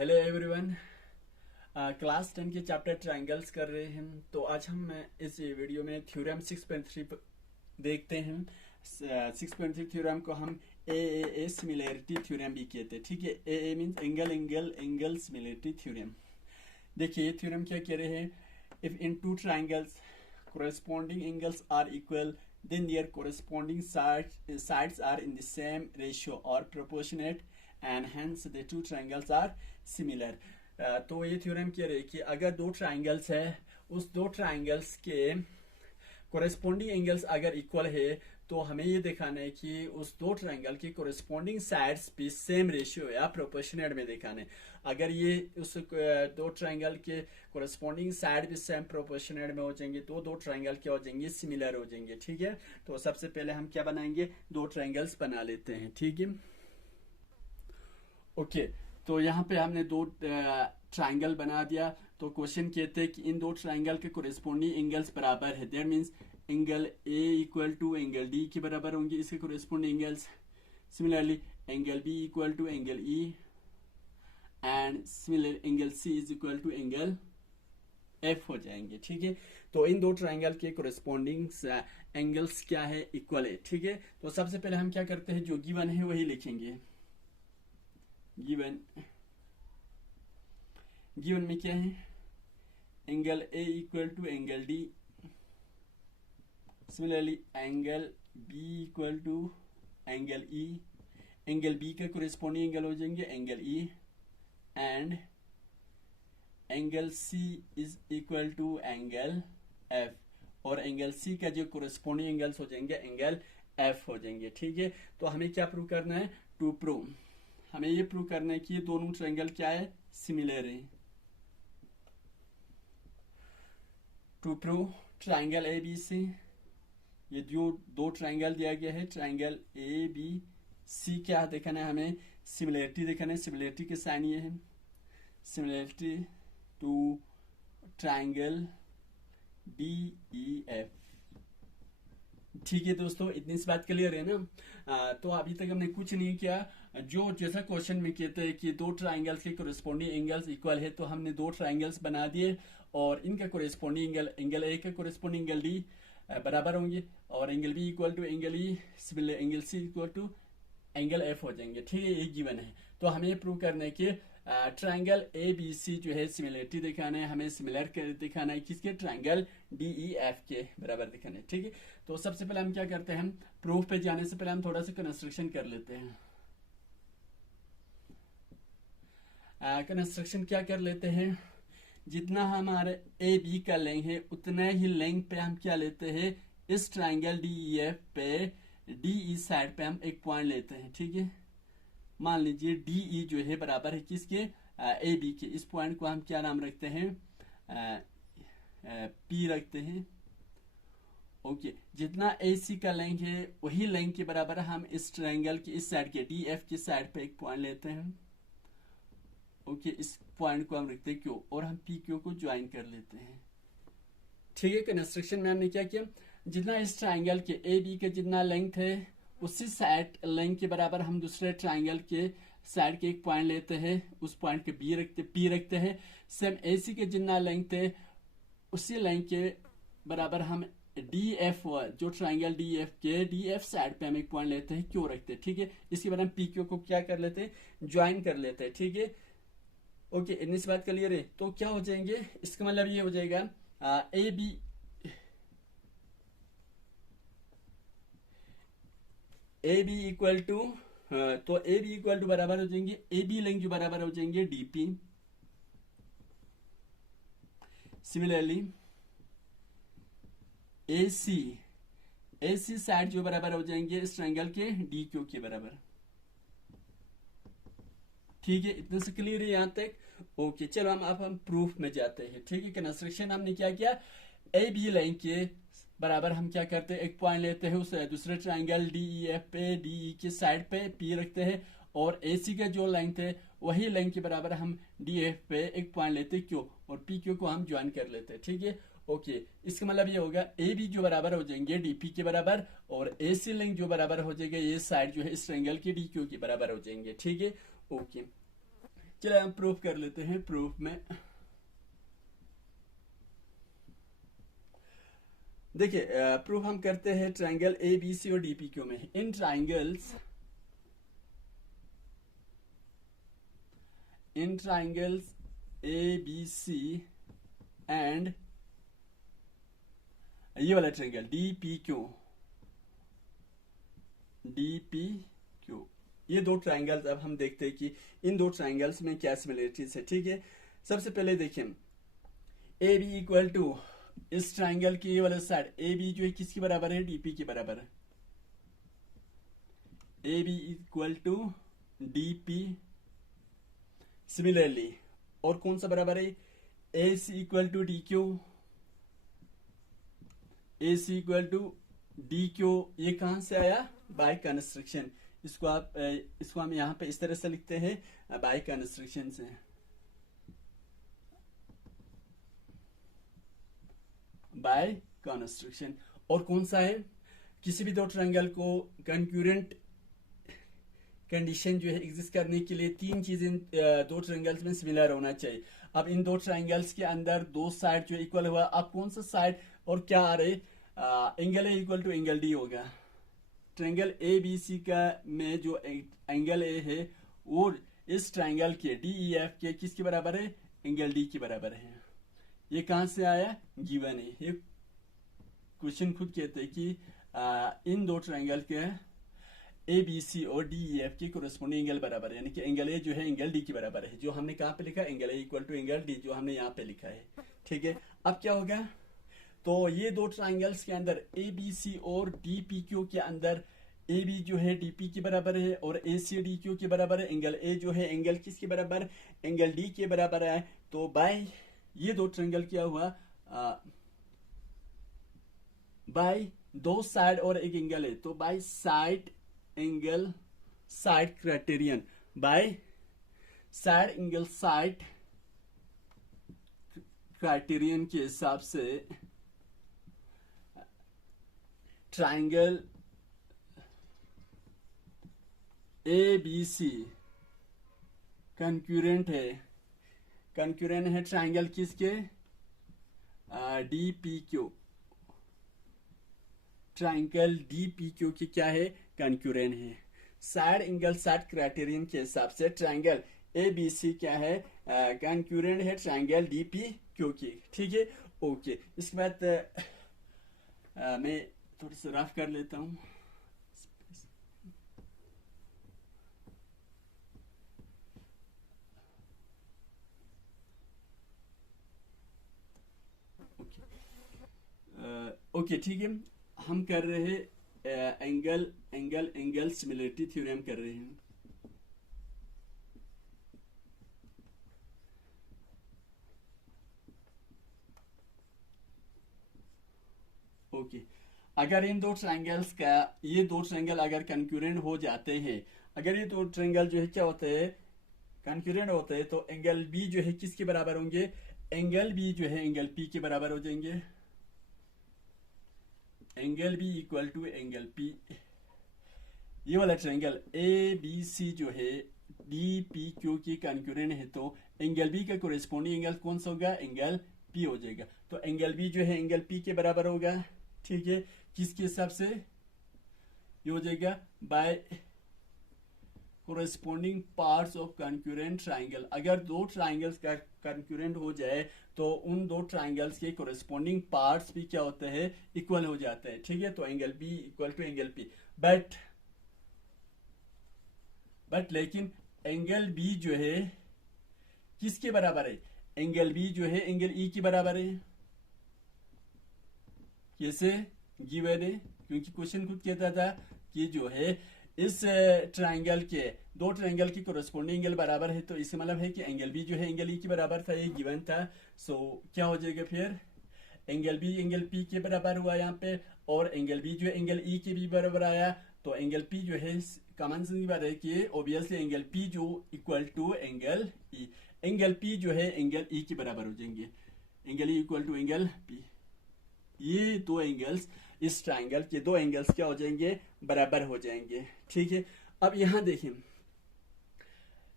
Hello everyone. Class 10 के chapter triangles कर रहे हैं। तो आज हम इस वीडियो में थ्योरम 6.3 देखते हैं। 6.3 थ्योरम को हम ए सिमिलैरिटी थ्योरम भी कहते हैं। ठीक है, A means angle angle angle similarity theorem. देखिए ये थ्योरम क्या कह रहे हैं, if in two triangles corresponding angles are equal then their corresponding sides are in the same ratio or proportionate and hence the two triangles are similar। तो ये theorem कह रहे हैं कि अगर दो ट्रायंगल्स है, उस दो ट्रायंगल्स के कोरेस्पोंडिंग एंगल्स अगर इक्वल है तो हमें ये दिखाना है कि उस दो ट्रायंगल के कोरेस्पोंडिंग साइड्स भी सेम रेशियो या प्रोपोर्शनेट में दिखाना है। अगर ये उस दो ट्रायंगल के कोरेस्पोंडिंग साइड भी सेम प्रोपोर्शनेट में हो जाएंगे तो दो ट्रायंगल क्या हो जाएंगे, सिमिलर हो जाएंगे। ठीक है, तो सबसे पहले हम क्या बनाएंगे, दो ट्रायंगल्स बना लेते हैं। ठीक है, ओके। तो यहाँ पे हमने दो ट्रायंगल बना दिया। तो क्वेश्चन कहते हैं कि इन दो ट्रायंगल के कोरेस्पोंडिंग एंगल्स बराबर है। That means angle A equal to angle D के बराबर होंगे इसके corresponding angles. Similarly angle B equal to angle E and similar angle C is equal to angle F हो जाएंगे। ठीक है, तो इन दो ट्रायंगल के कोरेस्पोंडिंग एंगल्स क्या है, इक्वल है। ठीक है, तो सबसे पहले हम क्या करते हैं, जो गिवन है वही लिखेंगे। गिवन में क्या है, angle A equal to angle D, similarly angle B equal to angle E, angle B का कोरेस्पोंडिंग एंगल हो जाएंगे angle E and angle C is equal to angle F, और एंगल सी का जो कोरेस्पोंडिंग एंगल्स हो जाएंगे angle F हो जाएंगे। ठीक है, तो हमें क्या प्रूव करना है, टू प्रूव हमें ये प्रूव करना है कि ये दोनों ट्रायंगल क्या है, सिमिलर है। To prove triangle A B C, ये जो दो ट्रायंगल दिया गया है ट्रायंगल ए बी सी, क्या दिखाना है हमें, सिमिलरिटी दिखाना है। सिमिलरिटी के साइन ये है, similarity to triangle D E F. ठीक है दोस्तों, इतनी सी बात क्लियर है ना। तो अभी तक हमने कुछ नहीं किया। जो जैसा क्वेश्चन में कहते हैं कि दो ट्रायंगल्स के कोरेस्पोंडिंग एंगल्स इक्वल है, तो हमने दो ट्रायंगल्स बना दिए और इनका कोरेस्पोंडिंग एंगल ए का कोरेस्पोंडिंग एंगल डी बराबर होंगे और angle B equal to angle E, similar angle C equal to angle F हो जाएंगे। ठीक है, ये गिवन है। तो हमें ये प्रूव करना है कि ट्रायंगल ए बी सी जो है सिमिलरिटी दिखाना है, हमें सिमिलर दिखाना है किसके, ट्रायंगल डी ई एफ के बराबर दिखाना है। ठीक है, तो सबसे पहले हम क्या करते हैं, हम प्रूफ पे जाने से पहले हम थोड़ा सा कंस्ट्रक्शन कर लेते हैं। कंस्ट्रक्शन क्या कर लेते हैं, जितना हमारे ए बी का लेंथ है उतना ही लेंथ पे हम क्या लेते हैं, इस ट्रायंगल डी ई एफ पे डी ई साइड पे हम एक पॉइंट लेते हैं। ठीक है, मान लीजिए डी ई जो है बराबर है किसके, ए बी के। इस पॉइंट को हम क्या नाम रखते हैं, पी रखते हैं। ओके, जितना ए सी का लेंथ है वही लेंथ के बराबर हम इस ट्रायंगल के इस साइड के डी एफ की साइड पे एक पॉइंट लेते हैं। ओके, इस पॉइंट को हम रखते हैं क्यू और हम पी क्यू को ज्वाइन कर लेते हैं। ठीक है, कंस्ट्रक्शन में हमने क्या किया, जितना इस ट्रायंगल के ए बी के जितना लेंथ है उसी साइड लेंथ के बराबर हम दूसरे ट्रायंगल के साइड के एक पॉइंट लेते हैं, उस पॉइंट के पी रखते हैं। सेम ए सी के जितना लेंथ है उसी लेंथ के बराबर हम डी एफ, जो ट्रायंगल डी एफ के डी एफ साइड पे हम एक पॉइंट लेते हैं, क्यू रखते हैं। ठीक है, इसके बाद हम पी क्यू को क्या कर लेते हैं, ज्वाइन कर लेते हैं। ठीक है, ओके, इतनी सी बात क्लियर है। तो क्या हो जाएंगे, इसका मतलब ये हो जाएगा ए बी इक्वल टू, तो ए बी इक्वल टू बराबर हो जाएंगे ए बी लेंथ जो बराबर हो जाएंगे डीपी। सिमिलरली ए सी साइड जो बराबर हो जाएंगे इस ट्रायंगल के डी क्यू के बराबर। ठीक है, इतने से क्लियर है यहां तक। ओके, चलो हम प्रूफ में जाते हैं। ठीक है, कंस्ट्रक्शन हमने क्या किया, ए बी लाइन के बराबर हम क्या करते हैं, एक पॉइंट लेते हैं उस दूसरे ट्रायंगल डी ई एफ पे डी ई के साइड पे पी रखते हैं और ए सी का जो लेंथ है वही लेंथ के बराबर हम डी एफ पे एक पॉइंट लेते हैं क्यू और पी क्यू को हम ज्वाइन कर लेते हैं। ठीक है, ओके, इसका मतलब ये होगा ए बी जो बराबर हो जाएंगे डी पी के बराबर और ए सी लेंथ जो बराबर हो जाएगा ये साइड जो है इस ट्रायंगल के डी क्यू के बराबर हो जाएंगे। ठीक है, ओके। चलिए हम प्रूफ कर लेते हैं। प्रूफ में देखिए, प्रूफ हम करते हैं ट्राइंगल ए बी सी और डी पी क्यू में। In triangles A B C and ये वाला ट्राइंगल डी पी क्यू, ये दो ट्राइंगल्स अब हम देखते हैं कि इन दो ट्राइंगल्स में क्या सिमिलरिटीज है। ठीक है, सबसे पहले देखिए ए बी इक्वल टू, इस ट्राइंगल की ये वाला साइड ए बी जो है किसके बराबर है, डीपी के बराबर है। A B equal to DP. Similarly और कौन सा बराबर है, A C equal to D Q, A C equal to D Q. ये कहां से आया, बाय कंस्ट्रक्शन। इसको हम यहां पे इस तरह से लिखते हैं बाय कंस्ट्रक्शन से। By construction. और कौन सा है, किसी भी दो ट्रायंगल को कंक्यूरेंट कंडीशन जो है एग्जिस्ट करने के लिए तीन चीजें दो ट्रायंगल्स में सिमिलर होना चाहिए। अब इन दो ट्रायंगल्स के अंदर दो साइड जो इक्वल हुआ, अब कौन सा साइड और क्या आ रहे, angle A equal to angle D होगा। ट्रायंगल ए बी सी का में जो एंगल ए है वो इस ट्रायंगल के डी ई एफ के किसके बराबर है, एंगल डी के बराबर है। ये कहां से आया, गिवन है। ये क्वेश्चन खुद कहते हैं कि इन दो ट्रायंगल के ए बी सी और डी ई एफ के कोरेस्पोंडिंग एंगल बराबर है, यानी कि एंगल ए जो है एंगल डी के बराबर है। जो हमने कहां पे लिखा, angle A equal to angle D, जो हमने यहाँ पे लिखा है। ठीक है, अब क्या होगा, तो ये दो ट्रायंगल्स के अंदर ए बी सी और डी पी क्यू के अंदर ए बी जो है डी पी के बराबर है और ए सी डी क्यू के बराबर है। एंगल ए जो है एंगल किसके बराबर, एंगल डी के बराबर है। तो बाय ये दो ट्रायंगल क्या हुआ, बाय दो साइड और एक एंगल है, तो by side angle side criterion, by side angle side criterion के हिसाब से ट्रायंगल ए बी सी कंक्यूरेंट है ट्रायंगल किसके, D P Q. Triangle D P Q की क्या है, कंक्यूरेंट है। साइड एंगल साइड क्राइटेरियन के हिसाब से ट्रायंगल ए बी सी क्या है, कंक्यूरेंट है ट्रायंगल डी पी क्यू की। ठीक है, ओके। इसके बाद मैं थोड़ा सा रफ कर लेता हूं। ओके ठीक है, हम कर रहे हैं एंगल सिमिलरिटी थ्योरम कर रहे हैं। ओके, अगर इन दो ट्रायंगल्स का, ये दो ट्रायंगल अगर कंक्यूरेंट हो जाते हैं, अगर ये दो ट्रायंगल जो है क्या होते हैं, कंक्यूरेंट होते हैं, तो एंगल बी जो है किसके बराबर होंगे, एंगल बी जो है एंगल पी के बराबर हो जाएंगे। Angle B equal to angle P. ये वाला ट्रायंगल ए बी सी जो है डी पी क्यू की कंक्यूरेंट है, तो एंगल बी का कोरेस्पोंडिंग एंगल कौन सा होगा, एंगल पी हो जाएगा। तो एंगल बी जो है एंगल पी के बराबर होगा। ठीक है, किसके हिसाब से, ये हो जाएगा by corresponding parts of congruent triangle. अगर दो ट्रायंगल्स का कंक्यूरेंट हो जाए तो उन दो ट्रायंगल्स के कोरेस्पोंडिंग पार्ट्स भी क्या होते हैं, इक्वल हो जाते हैं। ठीक है, तो angle B equal to angle P. But लेकिन एंगल बी जो है किसके बराबर है, एंगल बी जो है एंगल ई के बराबर है। कैसे, गिवन है, क्योंकि क्वेश्चन खुद कहता था कि जो है इस ट्रायंगल के, दो ट्रायंगल की कोरेस्पोंडिंग एंगल बराबर है, तो इसका मतलब है कि एंगल बी जो है एंगल ई के बराबर था, ये गिवन था। सो क्या हो जाएगा फिर, एंगल बी एंगल पी के बराबर हुआ यहाँ पे, और एंगल बी जो है एंगल ई के भी बराबर आया। तो एंगल पी जो है कॉमन सेंस की बात है कि ऑब्वियसली एंगल पी जो equal to angle E, angle P जो है एंगल ई के बराबर हो जाएंगे। Angle E equal to angle P, ये दो एंगल्स, इस ट्रायंगल के दो एंगल्स क्या हो जाएंगे, बराबर हो जाएंगे। ठीक है, अब यहां देखें,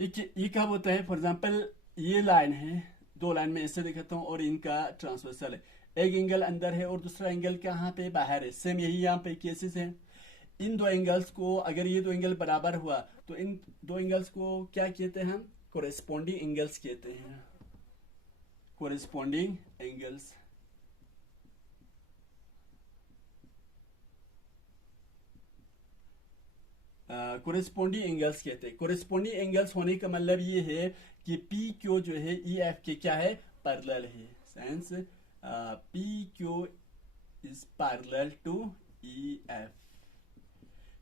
ये कब होता है? फॉर एग्जाम्पल ये लाइन है, दो लाइन में ऐसे दिखाता हूँ और इनका ट्रांसवर्सल है, एक एंगल अंदर है और दूसरा एंगल कहाँ पे? बाहर है। सेम यही यहाँ पे केसेस है। इन दो एंगल्स को, अगर ये दो एंगल बराबर हुआ तो इन दो एंगल्स को क्या कहते हैं हम? कोरेस्पोंडिंग एंगल्स कहते हैं। Corresponding angles. कोरेस्पोंडिंग एंगल्स कहते हैं। कोरेस्पोंडिंग एंगल्स होने का मतलब ये है कि पी क्यू जो है ई एफ के क्या है? पैरेलल है। Since P Q is parallel to E F.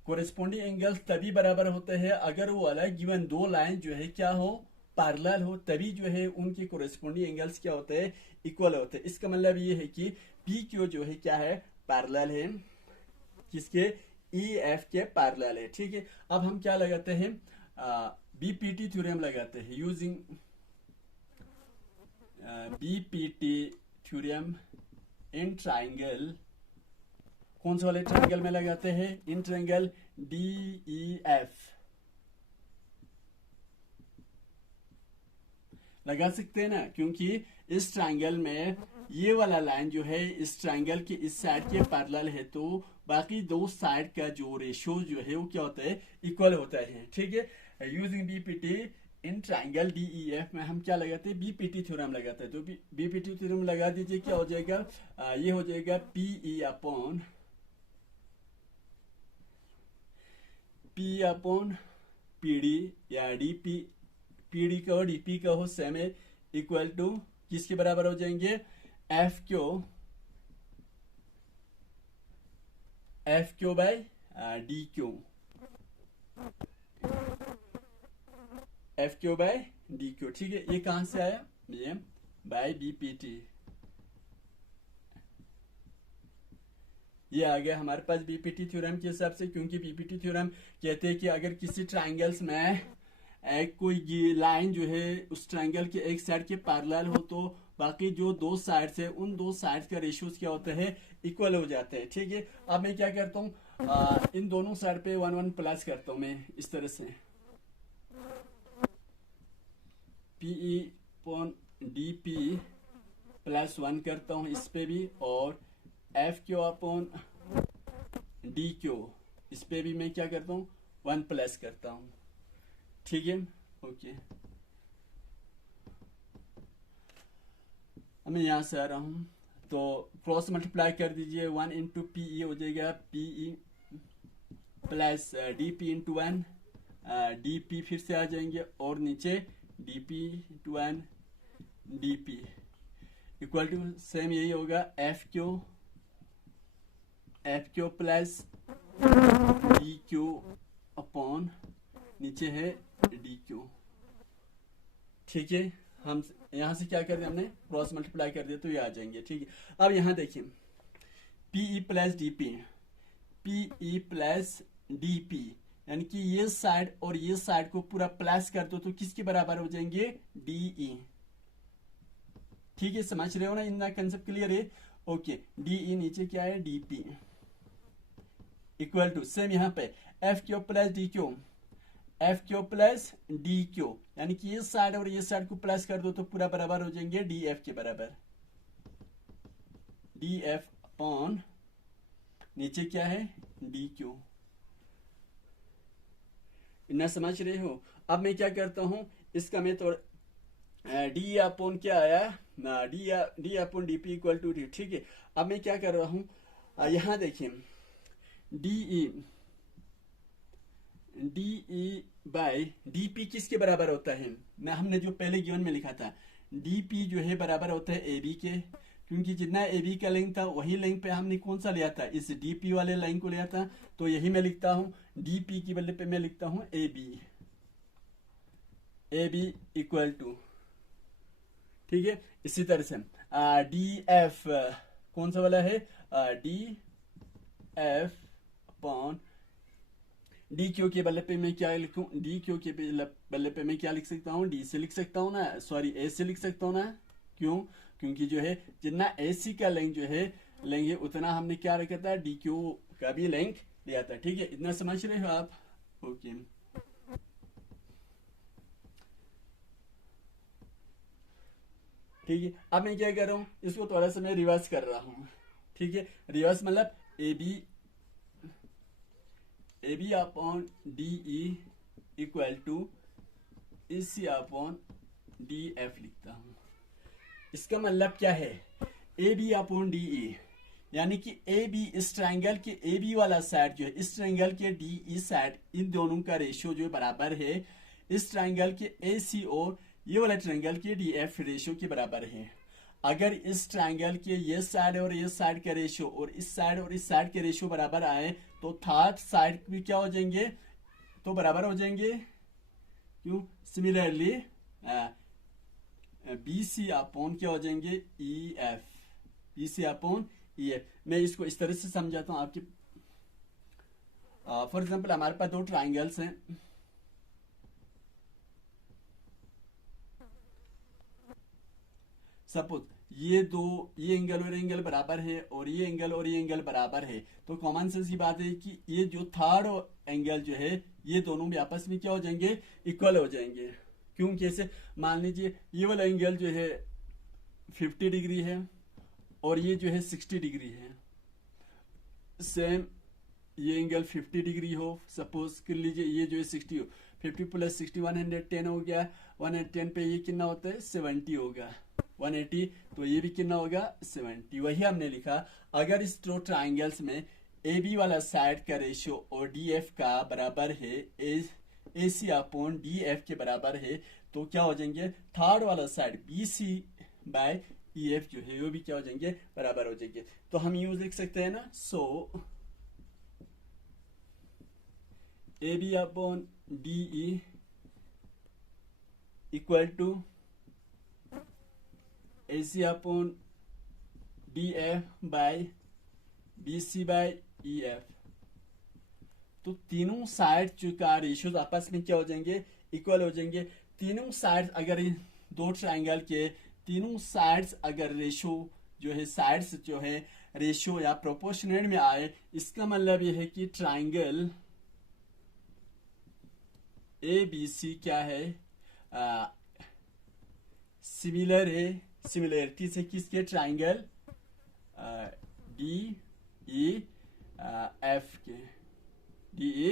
Corresponding angles तभी बराबर होते हैं अगर वो अलग गिवन दो लाइन जो है क्या हो? पैरेलल हो, तभी जो है उनके कोरेस्पोंडिंग एंगल्स क्या होते हैं? इक्वल होते हैं। इसका मतलब ये है कि पी क्यू जो है क्या है? पैरेलल है किसके? ई एफ के पैरेलल है। ठीक है, अब हम क्या लगाते हैं? बीपीटी थ्योरम लगाते हैं। Using BPT theorem in triangle, कौन से वाले ट्राइंगल में लगाते हैं? In triangle D E F लगा सकते हैं ना, क्योंकि इस ट्राइंगल में ये वाला लाइन जो है इस ट्राइंगल के इस साइड के पैरेलल है, तो बाकी दो साइड का जो रेशियो जो है वो क्या होता है? इक्वल होता है। ठीक है, using BPT in triangle D E F में हम क्या लगाते हैं? बीपीटी थ्योरम लगाते हैं। तो बीपीटी थ्योरम लगा दीजिए, क्या हो जाएगा? ये हो जाएगा पी अपॉन पीडी या डीपी, पीडी का और डीपी का हो सेम है, इक्वल टू किसके बराबर हो जाएंगे? F Q by D Q. F Q by D Q. ठीक है, ये कहां से आया? ये बाय बीपीटी। ये आ गया हमारे पास बीपीटी थ्योरम के हिसाब से, क्योंकि बीपीटी थ्योरम कहते हैं कि अगर किसी ट्राइंगल्स में एक कोई लाइन जो है उस ट्राइंगल के एक साइड के पैरेलल हो तो बाकी जो दो साइड्स है उन दो साइड्स का रेशियोज क्या होते हैं? इक्वल हो जाते हैं। ठीक है, अब मैं क्या करता हूँ? इन दोनों साइड पे 1 1 प्लस करता हूँ मैं इस तरह से, PE upon D P plus 1 करता हूँ इस पे भी, और F Q upon D Q इस पे भी मैं क्या करता हूँ? 1 प्लस करता हूँ। ठीक है, ओके। अब मैं यहां से आ रहा हूं, तो क्रॉस मल्टीप्लाई कर दीजिए। 1 इंटू पीई हो जाएगा PE plus DP into 1, DP फिर से आ जाएंगे और नीचे DP into 1 DP equal to same यही होगा F Q plus D Q upon नीचे है डी क्यू। ठीक है, हम यहां से क्या कर दिया? हमने क्रॉस मल्टीप्लाई कर दिया तो ये आ जाएंगे। ठीक है, अब यहां देखिए PE plus DP, PE plus DP, यानी कि ये साइड और ये साइड को पूरा प्लस कर दो तो किसके बराबर हो जाएंगे? डीई। ठीक है, समझ रहे हो ना? इतना कंसेप्ट क्लियर है? ओके, डीई नीचे क्या है? डीपी इक्वल टू सेम यहां पे F Q plus D Q, F Q plus D Q, यानी कि ये साइड और ये साइड को प्लस कर दो तो पूरा बराबर हो जाएंगे डी एफ के बराबर। डी एफ अपॉन नीचे क्या है? D Q. इतना समझ रहे हो? अब मैं क्या करता हूं? इसका मैं तो डी अपॉन क्या आया? D upon DP equal to D. ठीक है, अब मैं क्या कर रहा हूं? यहां देखिए डीई बाय डीपी किसके बराबर होता है? ना हमने जो पहले गिवन में लिखा था, डीपी जो है बराबर होता है ए बी के, क्योंकि जितना ए बी का लेंथ था वही लेंथ पे हमने कौन सा लिया था? इस डीपी वाले लाइन को लिया था। तो यही मैं लिखता हूं, डीपी की बदले पे मैं लिखता हूं ए बी इक्वल टू। ठीक है, इसी तरह से डी एफ कौन सा वाला है? D F upon D Q के बल्ले पे मैं क्या लिखूं? डी क्यू के बल्ले पे मैं क्या लिख सकता हूं? डी से लिख सकता हूं ना, सॉरी ए से लिख सकता हूं ना। क्यों? क्योंकि जो है जितना ए सी का लेंथ जो है लेंगे उतना हमने क्या रखा था? डी क्यू का भी लेंथ लिया था। ठीक है, इतना समझ रहे हो आप? ओके, ठीक है, अब मैं क्या कर रहा हूँ, इसको थोड़ा सा मैं रिवर्स कर रहा हूँ। ठीक है, रिवर्स मतलब A B upon D E equal to A C upon D F लिखता हूँ। इसका मतलब क्या है, A B upon D E, यानी कि ए बी, इस ट्रायंगल के ए बी वाला साइड जो है इस ट्रायंगल के डी ई साइड, इन दोनों का रेशियो जो बराबर है इस ट्रायंगल के ए सी और ये वाला ट्रायंगल के डी एफ रेशियो के बराबर है। अगर इस ट्रायंगल के ये साइड और ये साइड का रेशियो और इस साइड के रेशियो बराबर आए तो थर्ड साइड भी क्या हो जाएंगे, तो बराबर हो जाएंगे। क्यों? सिमिलरली बी सी अपॉन क्या हो जाएंगे, E F, B C upon E F. मैं इसको इस तरह से समझाता हूँ आपके। फॉर एग्जाम्पल हमारे पास दो ट्राइंगल्स हैं, सपोज ये एंगल और एंगल बराबर है और ये एंगल और ये एंगल बराबर है, तो कॉमन सेंस की बात है कि ये जो थर्ड एंगल जो है ये दोनों भी आपस में क्या हो जाएंगे, इक्वल हो जाएंगे। क्यों? कैसे? मान लीजिए ये वाला एंगल जो है 50 डिग्री है और ये जो है 60 डिग्री है। सेम ये एंगल 50 डिग्री हो, सपोज कर लीजिए ये जो है 60 हो, 50 प्लस 60 110 हो गया। 110 पे ये कितना होता है, 70 होगा। 180 तो ये भी कितना होगा, 70। वही हमने लिखा, अगर इस दो ट्राइंगल्स में ए बी वाला साइड का रेशियो और डी एफ का बराबर है, A C upon D F के बराबर है, तो क्या हो जाएंगे, थर्ड वाला side B C by E F जो है वो भी क्या हो जाएंगे, बराबर हो जाएंगे। तो हम यूज लिख सकते हैं ना, so A B upon D E equal to A C upon D F by B C by E F. तो तीनों साइड का रेशियोज आपस में क्या हो जाएंगे, इक्वल हो जाएंगे। तीनों साइड्स अगर दो ट्राइंगल के तीनों साइड्स अगर रेशियो जो है, साइड्स जो है रेशियो या प्रोपोर्शनल में आए, इसका मतलब यह है कि ट्राइंगल ए बी सी क्या है, सिमिलर है, सिमिलरिटी से किसके, ट्राइंगल डी ई एफ के, डी ई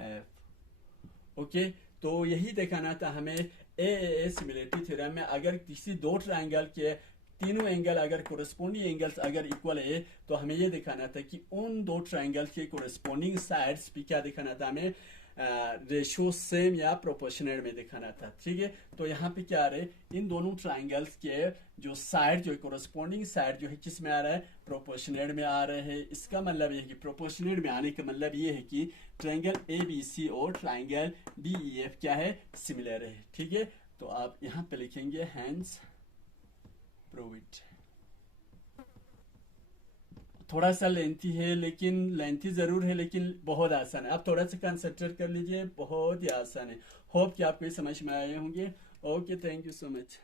एफ। ओके, तो यही दिखाना था हमें ए सिमिलरिटी थ्योरम में। अगर किसी दो ट्राइंगल के तीनों एंगल अगर कोरेस्पोंडिंग एंगल्स अगर इक्वल है, तो हमें ये दिखाना था कि उन दो ट्राइंगल के कोरेस्पोंडिंग साइड्स भी क्या दिखाना था हमें, रेशियो सेम या प्रोपोर्शनल में दिखाना था। ठीक है, तो यहाँ पे क्या आ रहा है, इन दोनों ट्राइंगल्स के जो साइड जो है, कोरेस्पोंडिंग साइड जो है किस में आ रहा है, प्रोपोर्शनल में आ रहे हैं। इसका मतलब ये है कि प्रोपोर्शनल में आने का मतलब ये है कि ट्राइंगल ए बी सी और ट्राइंगल डी ई एफ क्या है, सिमिलर है। ठीक है, तो आप यहाँ पे लिखेंगे हैंस प्रूव इट। थोड़ा सा लेंथी है, लेकिन लेंथी जरूर है लेकिन बहुत आसान है। आप थोड़ा सा कंसंट्रेट कर लीजिए, बहुत ही आसान है। होप कि आपको समझ में आए होंगे। Okay, thank you so much.